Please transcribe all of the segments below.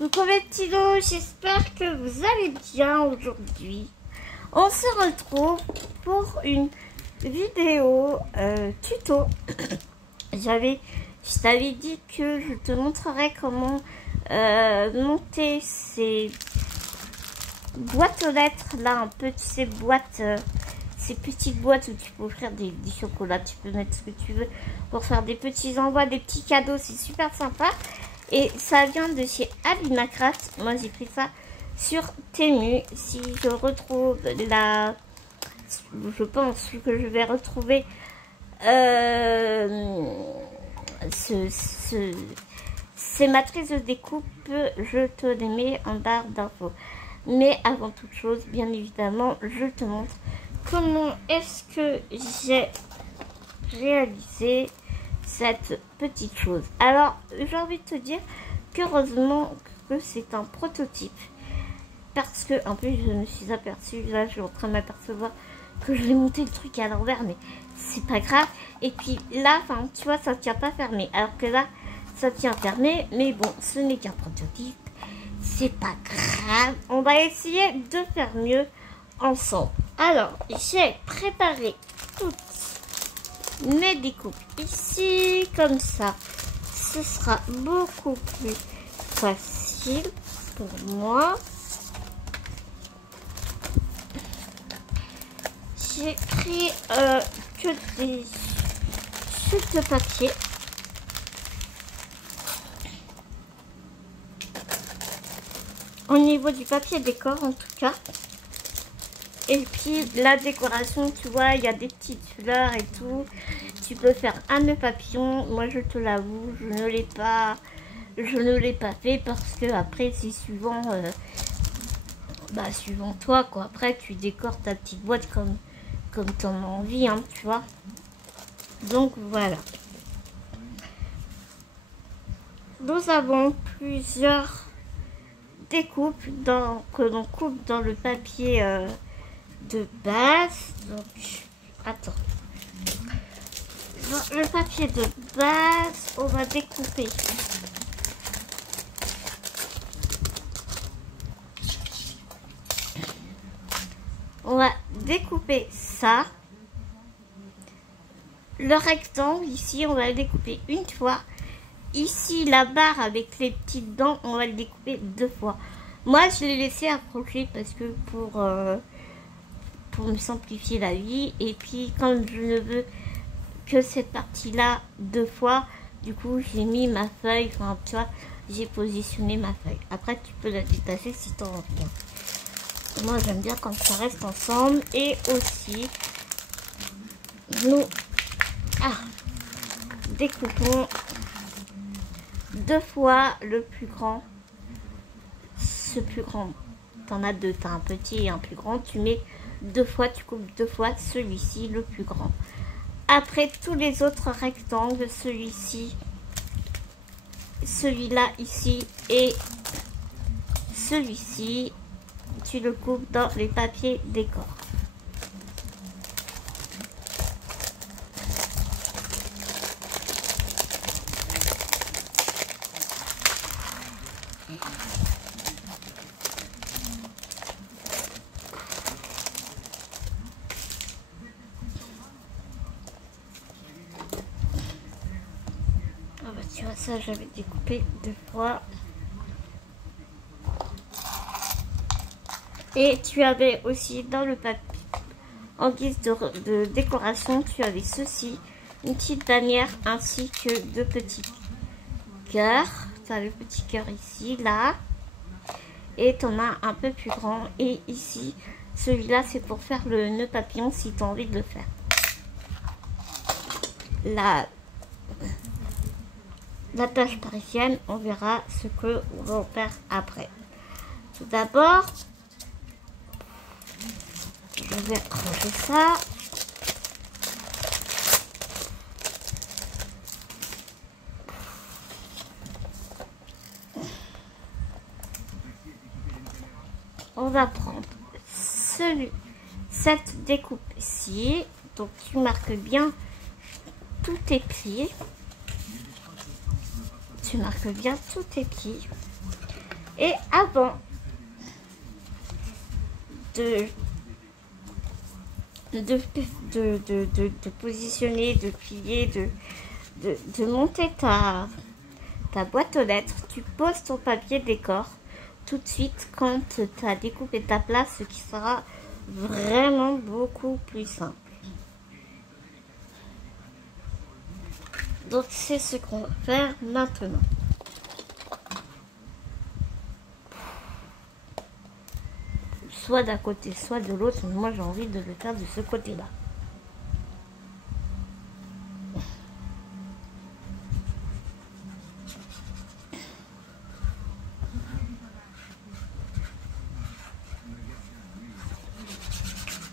Coucou mes petits loups, j'espère que vous allez bien aujourd'hui. On se retrouve pour une vidéo tuto. Je t'avais dit que je te montrerai comment monter ces boîtes aux lettres là, un peu, tu sais, ces petites boîtes où tu peux offrir des chocolats, tu peux mettre ce que tu veux pour faire des petits envois, des petits cadeaux, c'est super sympa. Et ça vient de chez Alinacraft. Moi j'ai pris ça sur Temu. Si je retrouve je pense que je vais retrouver ces matrices de découpe, je te les mets en barre d'infos. Mais avant toute chose, bien évidemment, je te montre comment est-ce que j'ai réalisé cette petite chose. Alors, j'ai envie de te dire qu'heureusement que c'est un prototype. Parce que, en plus, je me suis aperçue, là, je suis en train de m'apercevoir que je vais monter le truc à l'envers, mais c'est pas grave. Et puis là, enfin, tu vois, ça tient pas fermé. Alors que là, ça tient fermé. Mais bon, ce n'est qu'un prototype. C'est pas grave. On va essayer de faire mieux ensemble. Alors, j'ai préparé toutes mes découpes ici, comme ça. Ce sera beaucoup plus facile pour moi. J'ai pris que des chutes de papier. Au niveau du papier décor en tout cas. Et puis la décoration, tu vois, il y a des petites fleurs et tout. Tu peux faire un nœud papillon. Moi je te l'avoue, je ne l'ai pas fait parce que après c'est suivant suivant toi quoi. Après tu décores ta petite boîte comme t'en as envie, hein, tu vois. Donc voilà. Nous avons plusieurs découpes que l'on coupe dans le papier de base. Donc attends. Dans le papier de base, on va découper ça. Le rectangle ici, on va le découper une fois. Ici, la barre avec les petites dents, on va le découper 2 fois. Moi, je l'ai laissé accrocher parce que pour me simplifier la vie. Et puis, comme je ne veux que cette partie-là 2 fois, du coup, j'ai mis ma feuille. Enfin, tu vois, j'ai positionné ma feuille. Après, tu peux la détacher si tu en as envie. Moi, j'aime bien quand ça reste ensemble. Et aussi, nous découpons 2 fois le plus grand. Ce plus grand, t'en as 2, t'as un petit et un plus grand. Tu mets 2 fois, tu coupes 2 fois celui-ci, le plus grand. Après, tous les autres rectangles, celui-ci, celui-là ici et celui-ci, tu le coupes dans les papiers décor. Tu vois, ça j'avais découpé 2 fois. Et tu avais aussi dans le papier, en guise de décoration, tu avais ceci, une petite bannière ainsi que 2 petits cœurs. Tu as le petit cœur ici, là. Et tu en as un peu plus grand. Et ici, celui-là, c'est pour faire le nœud papillon si tu as envie de le faire. La tâche parisienne, on verra ce que on va faire après. Tout d'abord, je vais ranger ça. On va prendre cette découpe-ci. Donc tu marques bien tous tes plis. Tu marques bien tous tes plis. Et avant de positionner, de plier, de monter ta boîte aux lettres, tu poses ton papier décor tout de suite quand tu as découpé ta place, ce qui sera vraiment beaucoup plus simple. Donc c'est ce qu'on va faire maintenant. Soit d'un côté, soit de l'autre, mais moi j'ai envie de le faire de ce côté-là.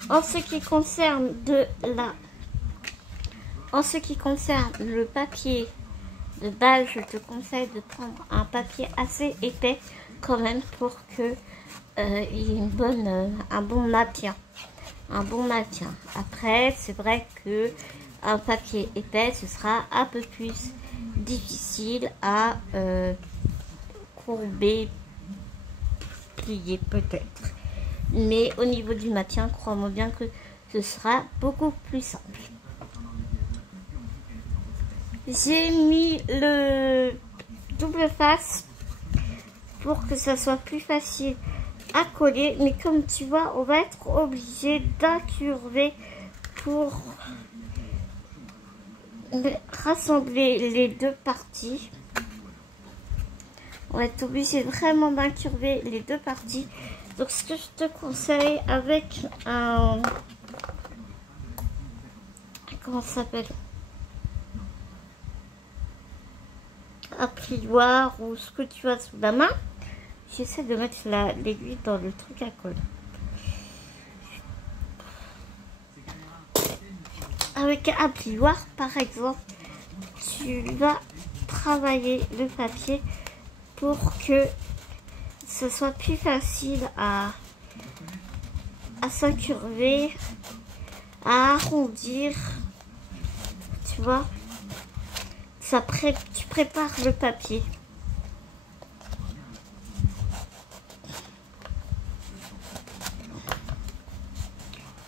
En ce qui concerne le papier de base, je te conseille de prendre un papier assez épais quand même pour que il y ait un bon maintien. Après, c'est vrai que un papier épais, ce sera un peu plus difficile à courber, plier peut-être. Mais au niveau du maintien, crois-moi bien que ce sera beaucoup plus simple. J'ai mis le double face pour que ça soit plus facile à coller. Mais comme tu vois, on va être obligé d'incurver pour rassembler les deux parties. On va être obligé vraiment d'incurver les deux parties. Donc ce que je te conseille avec un... Comment ça s'appelle? Un plioir ou ce que tu as sous la main. J'essaie de mettre l'aiguille dans le truc à coller. Avec un plioir par exemple, tu vas travailler le papier pour que ce soit plus facile à s'incurver, à arrondir, tu vois. Tu prépares le papier.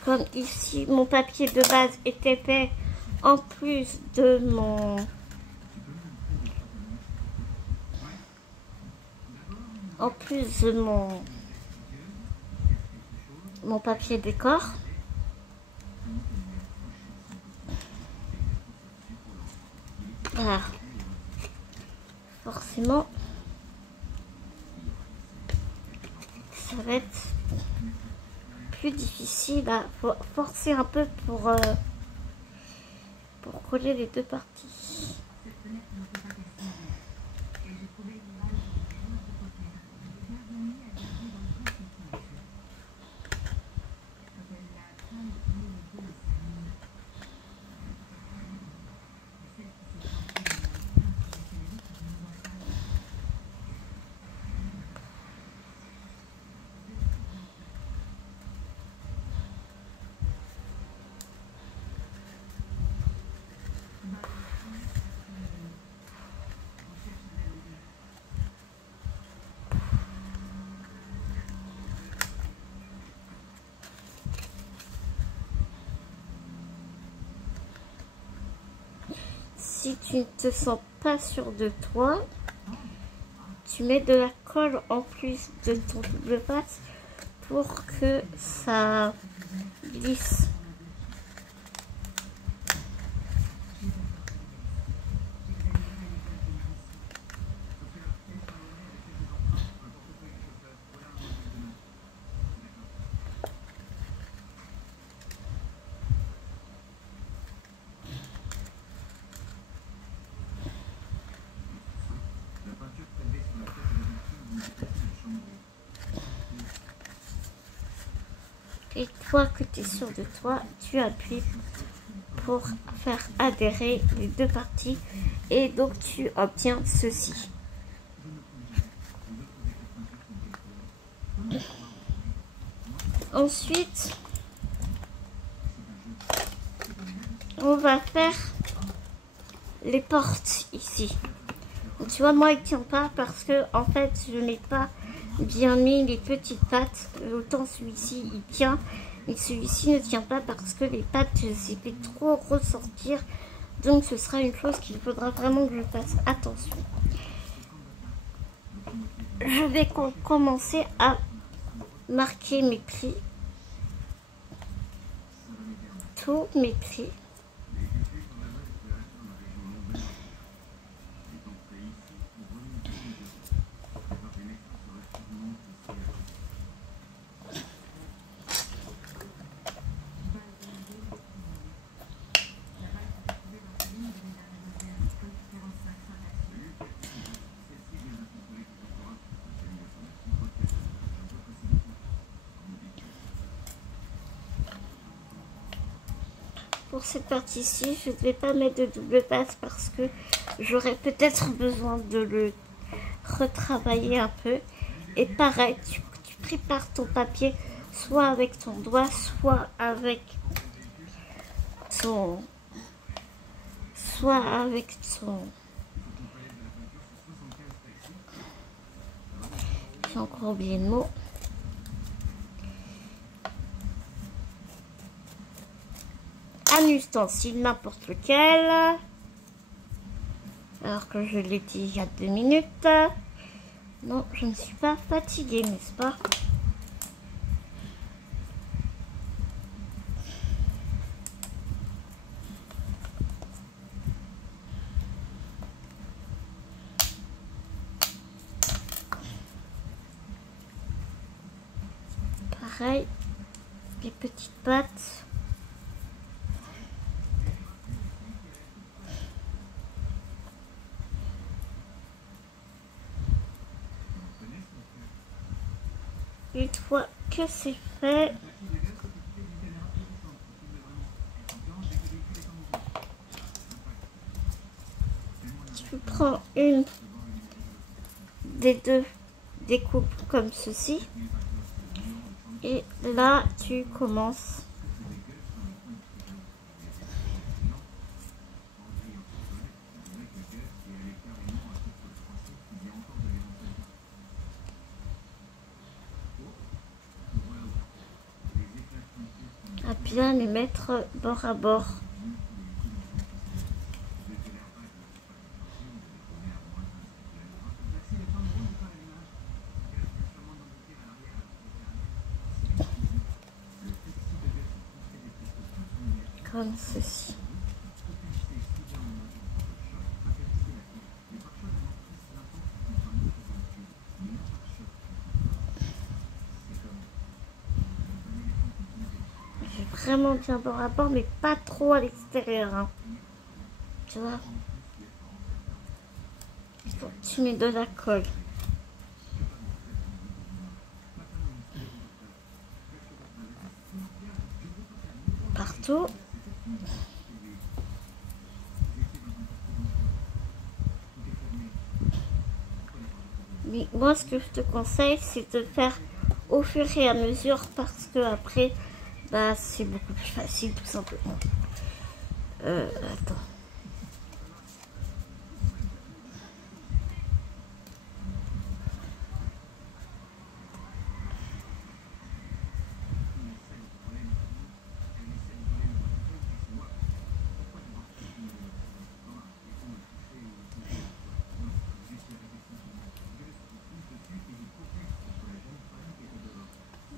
Comme ici, mon papier de base est épais, en plus de mon papier décor. Voilà. Forcément, ça va être plus difficile à forcer un peu pour coller les deux parties. Si tu ne te sens pas sûr de toi, tu mets de la colle en plus de ton double face pour que ça glisse. Et toi que tu es sûr de toi, tu appuies pour faire adhérer les deux parties et donc tu obtiens ceci. Ensuite, on va faire les portes ici. Donc, tu vois, moi il tient pas parce que en fait je n'ai pas bien mis les petites pattes. Autant celui-ci il tient, mais celui-ci ne tient pas parce que les pattes s'est fait trop ressortir. Donc ce sera une chose qu'il faudra vraiment que je fasse attention. Je vais commencer à marquer mes plis. Tous mes plis. Pour cette partie-ci, je ne vais pas mettre de double passe parce que j'aurai peut-être besoin de le retravailler un peu. Et pareil, tu prépares ton papier soit avec ton doigt, soit avec ton... J'ai encore oublié le mot. Un ustensile, n'importe lequel. Alors que je l'ai dit il y a 2 minutes. Non, je ne suis pas fatiguée, n'est-ce pas? Pareil, les petites pattes. Une fois que c'est fait, tu prends une des deux découpes comme ceci et là tu commences à bien les mettre bord à bord. Comme ceci. Vraiment bien bord à bord, mais pas trop à l'extérieur, hein. Tu vois, tu mets de la colle partout. Mais moi, ce que je te conseille, c'est de faire au fur et à mesure parce que après, bah, c'est beaucoup plus facile, tout simplement. Attends.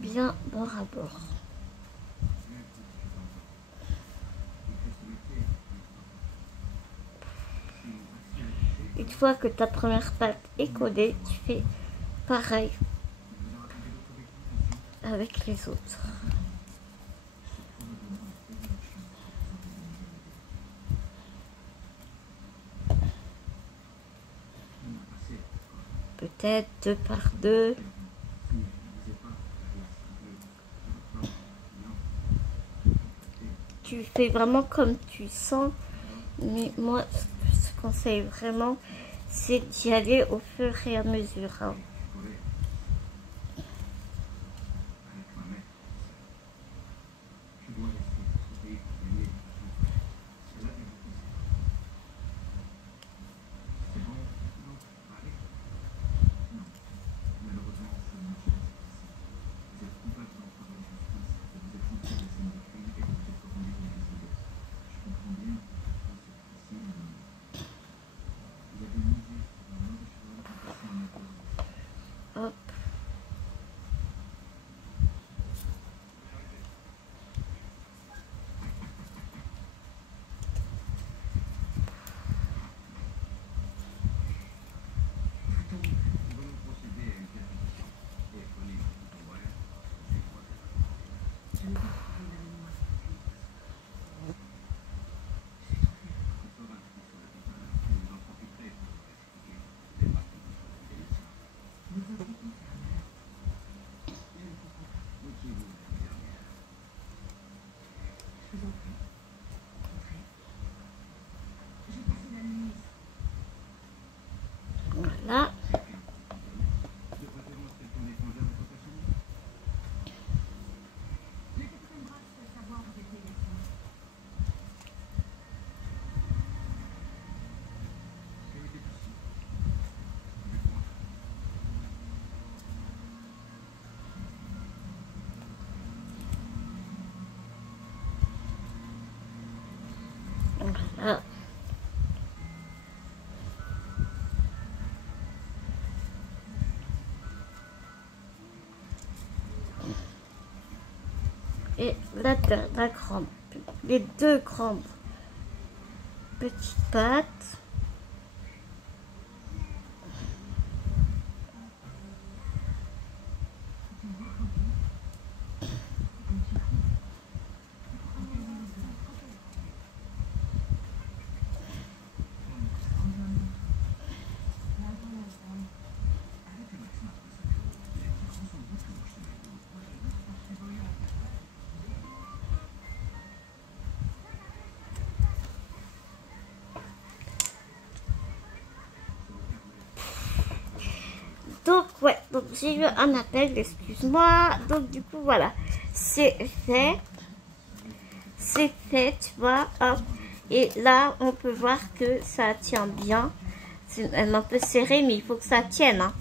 Bien bord à bord. Une fois que ta première pâte est collée, tu fais pareil avec les autres. Peut-être 2 par 2. Tu fais vraiment comme tu sens, mais moi, ce que je te conseille vraiment, c'est d'y aller au fur et à mesure, hein. Voilà. Voilà. Et la grande, les deux grandes petites pattes. Donc ouais, donc j'ai eu un appel, excuse-moi. Donc du coup voilà, c'est fait, tu vois, hop. Et là on peut voir que ça tient bien. C'est même un peu serré, mais il faut que ça tienne, hein.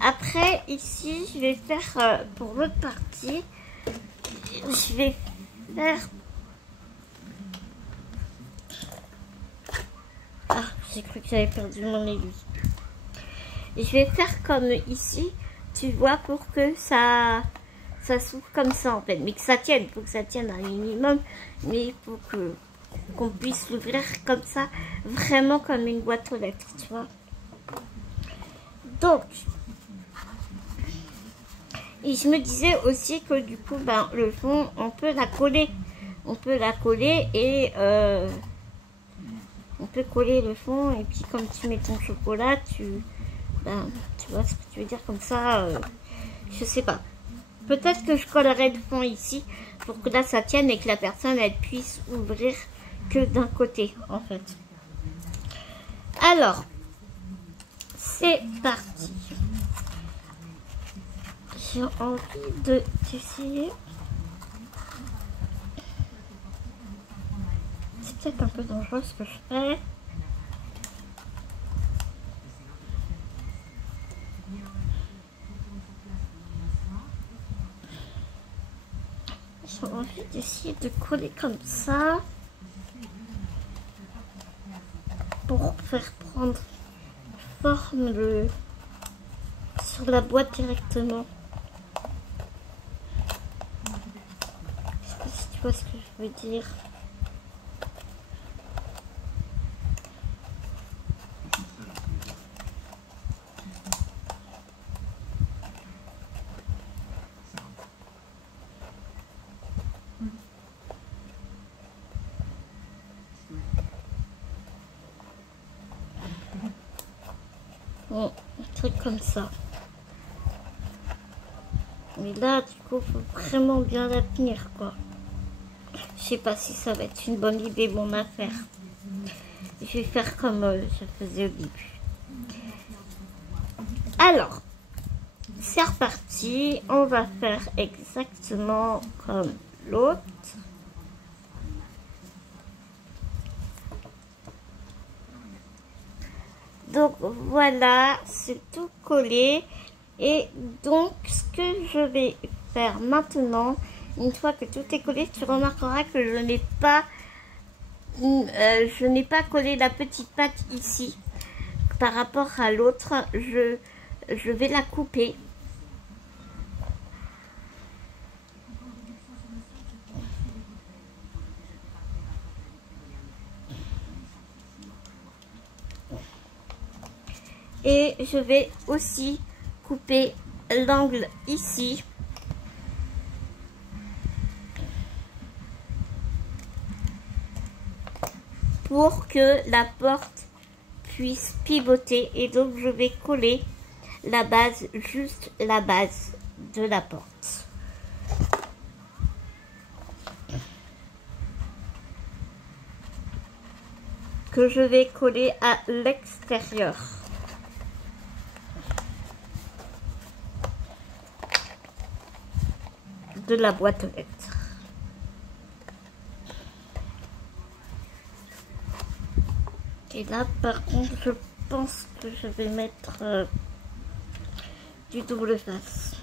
Après ici je vais faire pour l'autre partie, je vais faire, ah j'ai cru que j'avais perdu mon aiguille. Je vais faire comme ici, tu vois, pour que ça s'ouvre comme ça en fait, mais que ça tienne, il faut que ça tienne un minimum, mais il faut qu'on puisse l'ouvrir comme ça, vraiment comme une boîte aux lettres, tu vois. Donc, et je me disais aussi que du coup, ben, le fond, on peut la coller et on peut coller le fond, et puis comme tu mets ton chocolat, ben, tu vois ce que tu veux dire comme ça, je sais pas. Peut-être que je collerai le fond ici pour que là ça tienne et que la personne elle puisse ouvrir que d'un côté en fait. Alors, c'est parti. J'ai envie d'essayer. C'est peut-être un peu dangereux ce que je fais. J'ai envie d'essayer de coller comme ça pour faire prendre forme sur la boîte directement. Je sais pas si tu vois ce que je veux dire. Bon, un truc comme ça. Mais là, du coup, faut vraiment bien la tenir, quoi. Je sais pas si ça va être une bonne idée, mon affaire. Je vais faire comme je faisais au début. Alors, c'est reparti. On va faire exactement comme l'autre. Donc voilà, c'est tout collé. Et donc ce que je vais faire maintenant, une fois que tout est collé, tu remarqueras que je n'ai pas collé la petite patte ici. Par rapport à l'autre, je vais la couper. Et je vais aussi couper l'angle ici. Pour que la porte puisse pivoter. Et donc je vais coller la base, juste la base de la porte. Que je vais coller à l'extérieur. de la boîte aux lettres. Et là, par contre, je pense que je vais mettre du double face.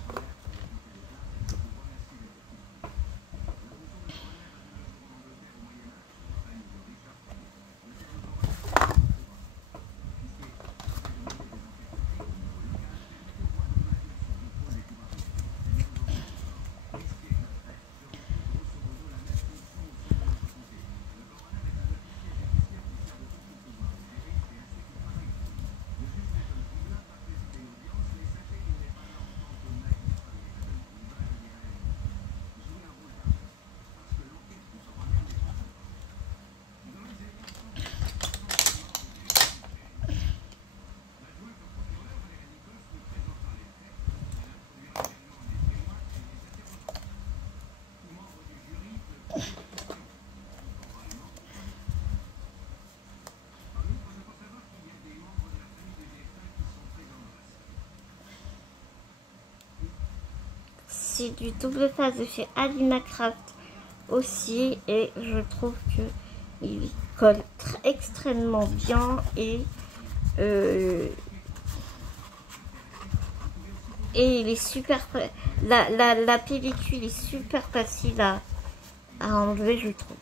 C'est du double face de chez Alina Craft aussi, et je trouve que il colle extrêmement bien et il est super, la pellicule est super facile à enlever, je trouve.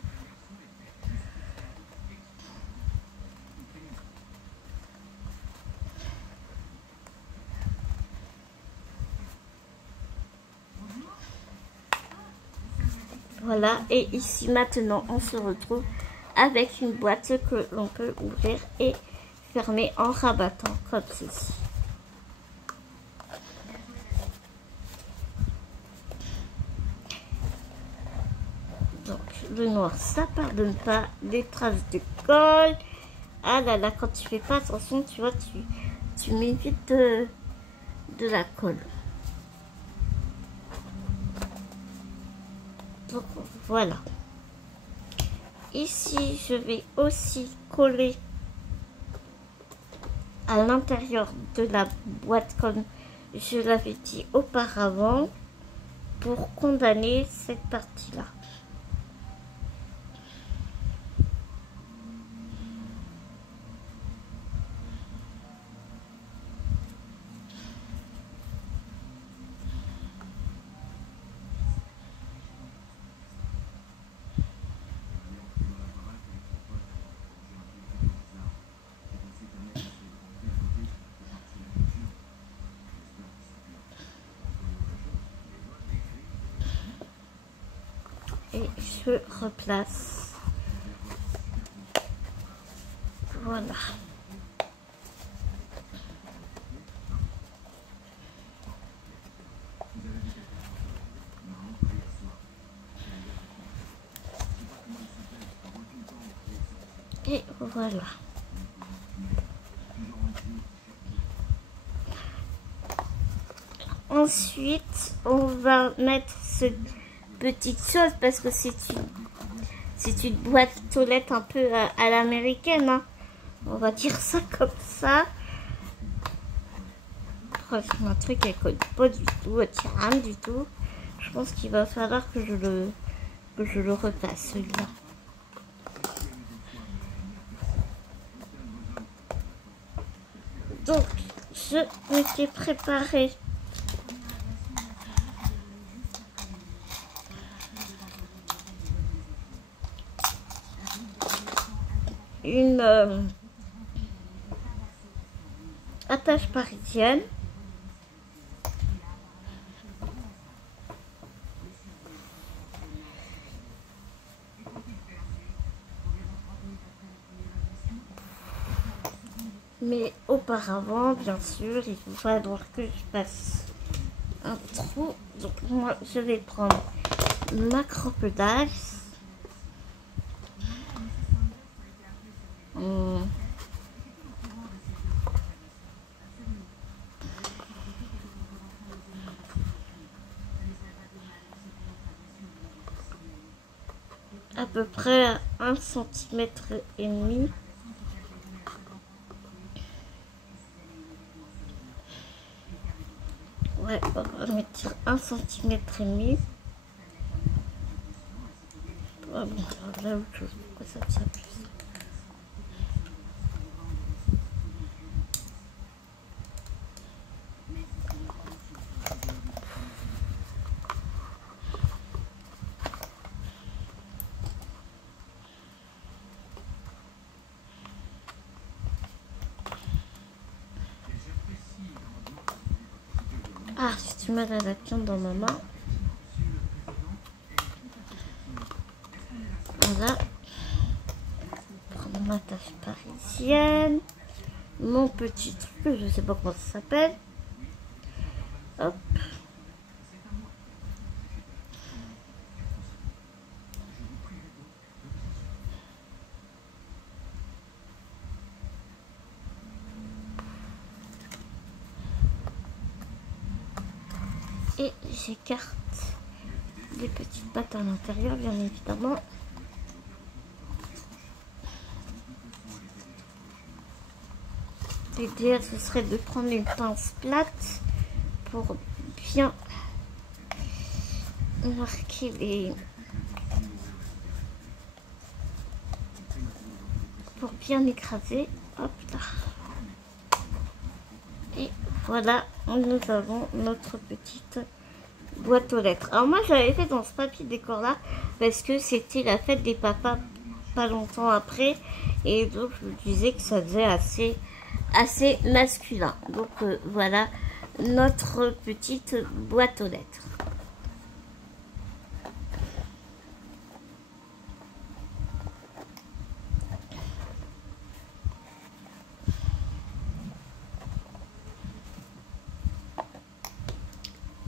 Voilà, et ici maintenant on se retrouve avec une boîte que l'on peut ouvrir et fermer en rabattant comme ceci. Donc le noir ça pardonne pas, les traces de colle. Ah là là, quand tu fais pas attention, tu vois, tu mets vite de la colle. Donc voilà. Ici, je vais aussi coller à l'intérieur de la boîte comme je l'avais dit auparavant pour condamner cette partie-là. Et je replace. Voilà. Et voilà. Ensuite, on va mettre cette petite chose parce que c'est une boîte toilette un peu à l'américaine. Hein. On va dire ça comme ça. Franchement, un truc elle colle pas du tout, elle tient rien du tout. Je pense qu'il va falloir que je le repasse celui-là. Donc, je m'étais préparé une attache parisienne. Mais auparavant, bien sûr, il va falloir que je fasse un trou. Donc moi, je vais prendre ma crocodile. À peu près à 1,5 cm. Ouais, on va mettre 1,5 cm. Ah bon, alors là, autre chose. Pourquoi ça tient plus? Ah, j'ai du mal à la tenir dans ma main. Voilà. Prendre ma tâche parisienne. Mon petit truc, je sais pas comment ça s'appelle. Hop. Et j'écarte les petites pattes à l'intérieur, bien évidemment. L'idéal, ce serait de prendre une pince plate pour bien marquer les... pour bien écraser. Hop là. Et voilà, nous avons notre petite boîte aux lettres. Alors moi, j'avais fait dans ce papier décor là parce que c'était la fête des papas pas longtemps après. Et donc, je me disais que ça faisait assez masculin. Donc voilà notre petite boîte aux lettres.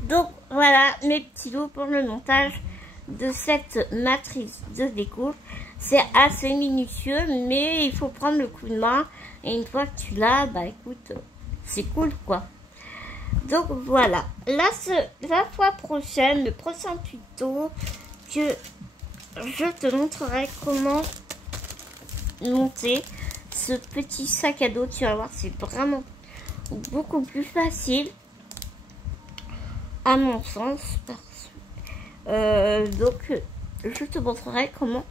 Donc voilà mes petits loups pour le montage de cette matrice de découpe. C'est assez minutieux, mais il faut prendre le coup de main. Et une fois que tu l'as, bah écoute, c'est cool quoi. Donc voilà, la fois prochaine, le prochain tuto, que je te montrerai comment monter ce petit sac à dos. Tu vas voir, c'est vraiment beaucoup plus facile à mon sens. Donc je te montrerai comment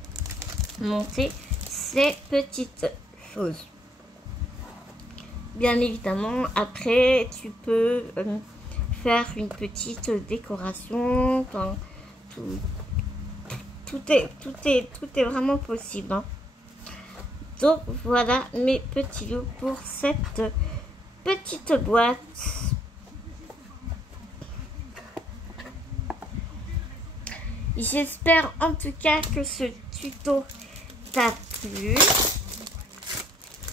monter ces petites choses. Bien évidemment, après tu peux faire une petite décoration. Enfin, tout est vraiment possible, hein. Donc voilà mes petits loups pour cette petite boîte. J'espère en tout cas que ce tuto t'a plu.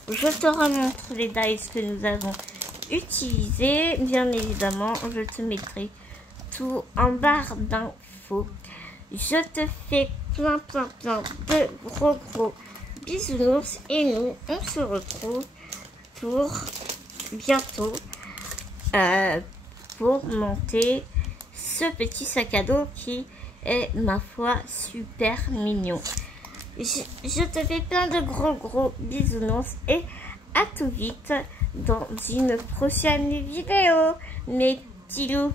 Je te remontre les dies que nous avons utilisés. Bien évidemment, je te mettrai tout en barre d'infos. Je te fais plein de gros bisounours. Et nous, on se retrouve pour bientôt pour monter ce petit sac à dos qui est, ma foi, super mignon. Je te fais plein de gros bisounours et à tout vite dans une prochaine vidéo, mes petits loups.